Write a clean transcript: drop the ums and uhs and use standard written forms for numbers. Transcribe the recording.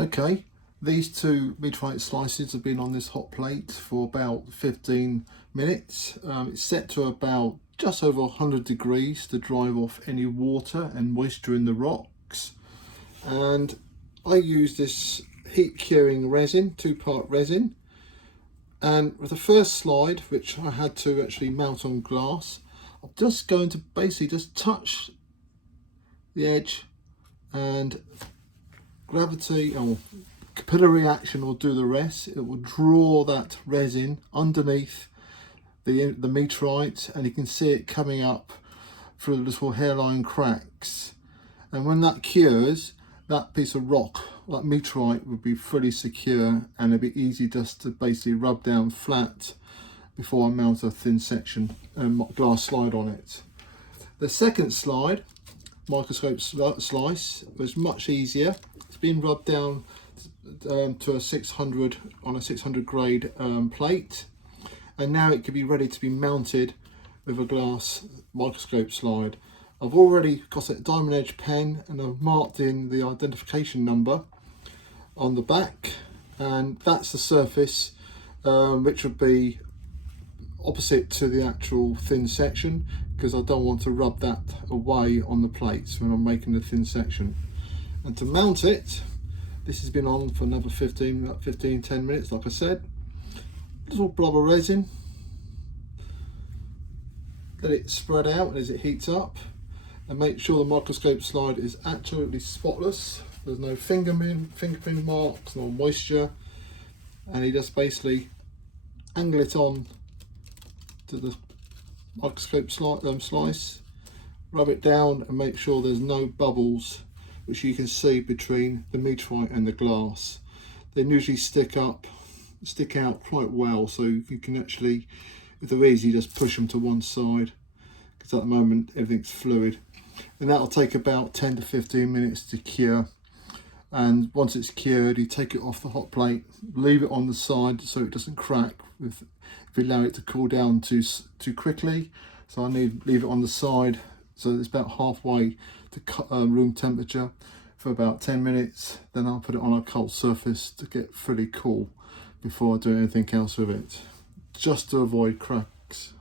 Okay, these two meteorite slices have been on this hot plate for about 15 minutes. It's set to about just over 100 degrees to drive off any water and moisture in the rocks. And I use this heat curing resin, 2-part resin. And with the first slide, which I had to actually mount on glass, I'm just going to basically just touch the edge, and gravity or capillary action will do the rest. It will draw that resin underneath the meteorite, and you can see it coming up through the little hairline cracks. And when that cures, that piece of rock, that meteorite, would be fully secure, and it'd be easy just to basically rub down flat before I mount a thin section glass slide on it. The second slide, microscope slice, was much easier. It's been rubbed down to a 600 on a 600 grade plate, and now it can be ready to be mounted with a glass microscope slide. I've already got a diamond edge pen, and I've marked in the identification number on the back, and that's the surface which would be opposite to the actual thin section, because I don't want to rub that away on the plates when I'm making the thin section. And to mount it, this has been on for another 10 minutes, like I said. Little blob of resin, let it spread out as it heats up, and make sure the microscope slide is absolutely spotless. There's no fingerprint marks, no moisture, and you just basically angle it on to the microscope slice, rub it down, and make sure there's no bubbles which you can see between the meteorite and the glass. They usually stick out quite well, so you can actually, if they're easy, just push them to one side, because at the moment everything's fluid. And that'll take about 10 to 15 minutes to cure. And once it's cured, you take it off the hot plate, leave it on the side so it doesn't crack if you allow it to cool down too quickly. So I leave it on the side so it's about halfway to room temperature for about 10 minutes. Then I'll put it on a cold surface to get fully cool before I do anything else with it, just to avoid cracks.